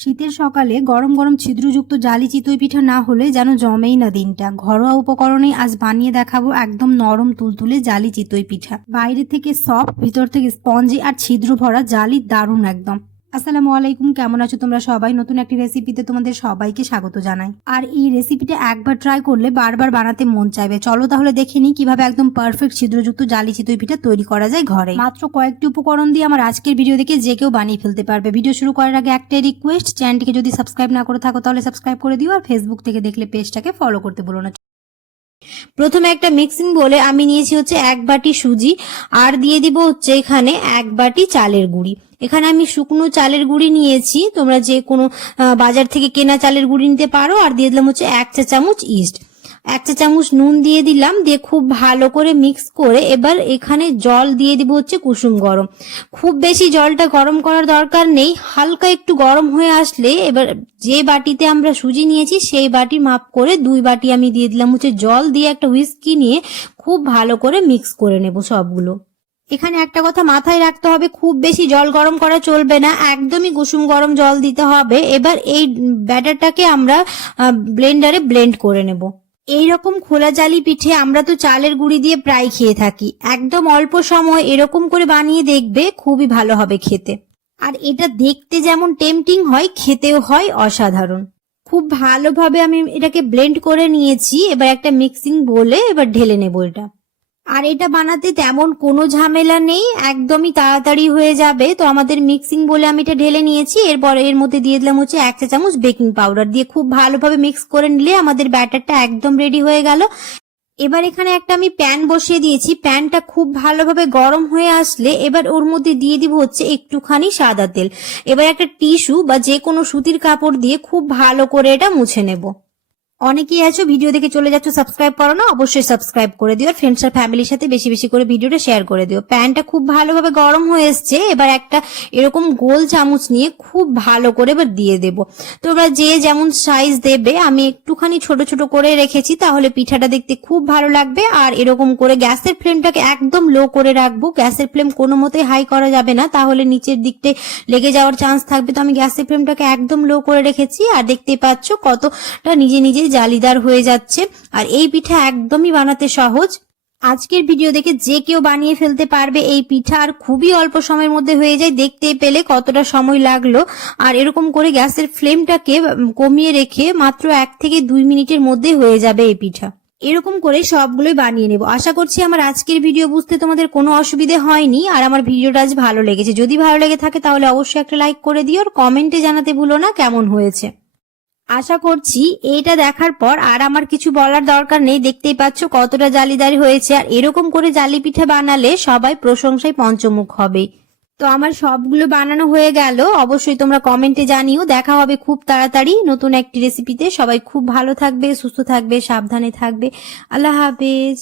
শীতের সকালে গরম গরম ছিদ্রযুক্ত জালি চিতই পিঠা না হলে যেন জমেই না দিনটা। ঘরোয়া উপকরণেই আজ বানিয়ে দেখাবো একদম নরম তুলতুলে জালি চিতই পিঠা। বাইরে থেকে সফট ভিতর থেকে স্পঞ্জি আর ছিদ্র ভরা জালি দারুণ একদম। আসসালামু আলাইকুম, কেমন আছো তোমরা সবাই? নতুন একটি রেসিপিতে তোমাদের সবাইকে স্বাগত জানাই। আর এই রেসিপিটা একবার ট্রাই করলে বারবার বানাতে মন চাইবে। চলো তাহলে দেখে নিই কীভাবে একদম পারফেক্ট ছিদ্রযুক্ত জালি চিতই পিঠা তৈরি করা যায় ঘরে। মাত্র কয়েকটি উপকরণ দিয়ে আমার আজকের ভিডিও দেখে যে কেউ বানিয়ে ফেলতে পারবে। ভিডিও শুরু করার আগে একটাই রিকোয়েস্ট চ্যানেলটিকে যদি সাবস্ক্রাইব না করে থাকো তাহলে সাবস্ক্রাইব করে দিও আর ফেসবুক থেকে দেখলে পেজটাকে ফলো করতে বলো না। প্রথমে একটা মিক্সিং বলে আমি নিয়েছি হচ্ছে এক বাটি সুজি, আর দিয়ে দিব হচ্ছে এখানে এক বাটি চালের গুঁড়ি। এখানে আমি শুকনো চালের গুঁড়ি নিয়েছি। তোমরা যে কোনো বাজার থেকে কেনা চালের গুঁড়ি নিতে পারো। আর দিয়ে দিলাম হচ্ছে এক চা চামচ ইস্ট এক চা চামচ নুন দিয়ে দিলাম। দিয়ে খুব ভালো করে মিক্স করে এবার এখানে জল দিয়ে দিব হচ্ছে কুসুম গরম। খুব বেশি জলটা গরম করার দরকার নেই। হালকা একটু গরম হয়ে আসলে এবার যে বাটিতে আমরা সুজি নিয়েছি, সেই বাটি মাপ করে দুই বাটি আমি দিয়ে দিলাম হচ্ছে জল দিয়ে একটা হুইস্কি নিয়ে খুব ভালো করে মিক্স করে নেব সবগুলো। এখানে একটা কথা মাথায় রাখতে হবে, খুব বেশি জল গরম করা চলবে না, একদমই কুসুম গরম জল দিতে হবে। এবার এই ব্যাটারটাকে আমরা ব্লেন্ডারে ব্লেন্ড করে নেব। এই রকম খোলা জালি পিঠে আমরা তো চালের গুঁড়ি দিয়ে প্রায় খেয়ে থাকি। একদম অল্প সময় এরকম করে বানিয়ে দেখবে, খুবই ভালো হবে খেতে। আর এটা দেখতে যেমন টেম্পটিং হয়, খেতেও হয় অসাধারণ। খুব ভালোভাবে আমি এটাকে ব্লেন্ড করে নিয়েছি, এবার একটা মিক্সিং বলে এবার ঢেলে নেব এটা। আর এটা বানাতে তেমন কোনো ঝামেলা নেই, একদমই তাড়াতাড়ি হয়ে যাবে। তো আমাদের মিক্সিং বলে আমি এটা ঢেলে নিয়েছি, এরপর এর মধ্যে দিয়ে দিলাম হচ্ছে এক চা চামচ বেকিং পাউডার দিয়ে খুব ভালোভাবে মিক্স করে নিলে আমাদের ব্যাটারটা একদম রেডি হয়ে গেল। এবার এখানে একটা আমি প্যান বসিয়ে দিয়েছি প্যানটা খুব ভালোভাবে গরম হয়ে আসলে এবার ওর মধ্যে দিয়ে দিব হচ্ছে একটুখানি সাদা তেল। এবার একটা টিস্যু বা যে কোনো সুতির কাপড় দিয়ে খুব ভালো করে এটা মুছে নেব। অনেকেই আছো, ভিডিও দেখে চলে যাচ্ছ সাবস্ক্রাইব করো না, অবশ্যই সাবস্ক্রাইব করে দিও ফ্রেন্ডস আর ফ্যামিলির সাথে বেশি বেশি করে ভিডিওটা শেয়ার করে দিও। প্যানটা খুব ভালোভাবে গরম হয়ে এসছে, এবার একটা এরকম গোল চামচ নিয়ে খুব ভালো করে এবার দিয়ে দেব। তোমরা যে যেমন সাইজ দেবে, আমি একটুখানি ছোট ছোট করে রেখেছি, তাহলে পিঠাটা দেখতে খুব ভালো লাগবে, আর এরকম করে গ্যাসের ফ্লেমটাকে একদম লো করে রাখব। গ্যাসের ফ্লেম কোনো মতেই হাই করা যাবে না, তাহলে নিচের দিকটায় লেগে যাওয়ার চান্স থাকবে। তো আমি গ্যাসের ফ্লেমটাকে একদম লো করে রেখেছি, আর দেখতেই পাচ্ছ কতটা নিজে নিজে জালিদার হয়ে যাচ্ছে। আর এই পিঠা একদমই বানাতে সহজ। আজকের ভিডিও দেখে যে কেউ বানিয়ে ফেলতে পারবে এই পিঠা। আর খুবই অল্প সময়ের মধ্যে হয়ে যায়। দেখতে পেলে কতটা সময় লাগল। আর এরকম করে গ্যাসের ফ্লেমটাকে কমিয়ে রেখে মাত্র এক থেকে দুই মিনিটের মধ্যে হয়ে যাবে এই পিঠা। এরকম করে সবগুলোই বানিয়ে নেব। আশা করছি আমার আজকের ভিডিও বুঝতে তোমাদের কোনো অসুবিধে হয়নি। আর আমার ভিডিওটা আজ ভালো লেগেছে। যদি ভালো লেগে থাকে তাহলে অবশ্যই একটা লাইক করে দিও। আর কমেন্টে জানাতে ভুলো না কেমন হয়েছে। আশা করছি এটা দেখার পর আর আমার কিছু বলার দরকার নেই। দেখতেই পাচ্ছ কতটা জালিদারি হয়েছে। আর এরকম করে জালি পিঠে বানালে সবাই প্রশংসায় পঞ্চমুখ হবে। তো আমার সবগুলো বানানো হয়ে গেল। অবশ্যই তোমরা কমেন্টে জানিও। দেখা হবে খুব তাড়াতাড়ি নতুন একটি রেসিপিতে সবাই খুব ভালো থাকবে, সুস্থ থাকবে, সাবধানে থাকবে। আল্লাহ হাফেজ।